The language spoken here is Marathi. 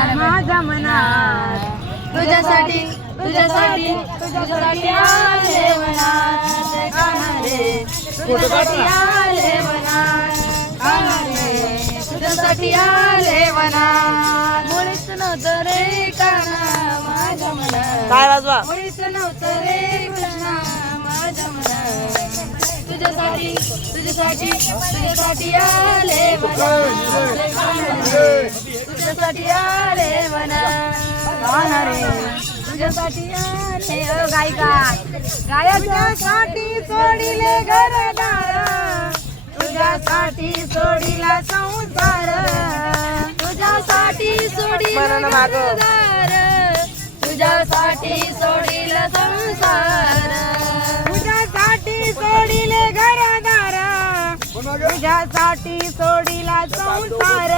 माझ्या मनात तुझ्यासाठी तुझ्यासाठी तुझ्यासाठी आले मनात गाणारे तुझ्यासाठी आले मनात गाणारे तुझ्यासाठी आले मनात मुळीच नव्हतं रे काना माझ्या मनात काय वाजवा मुळीच नव्हतं रे कृष्णा माझ्या मनात तुझ्यासाठी तुझ्यासाठी तुझ्यासाठी आले मनात तुझ्यासाठी आले मनात गाणारे तुझ्यासाठी आले गायिका गायकासाठी सोडिले घरदार तुझ्यासाठी सोडिला संसार तुझ्यासाठी सोडिला घरदार तुझ्यासाठी सोडिला संसार तुझ्यासाठी सोडिले घरदार तुझ्यासाठी सोडिला संसार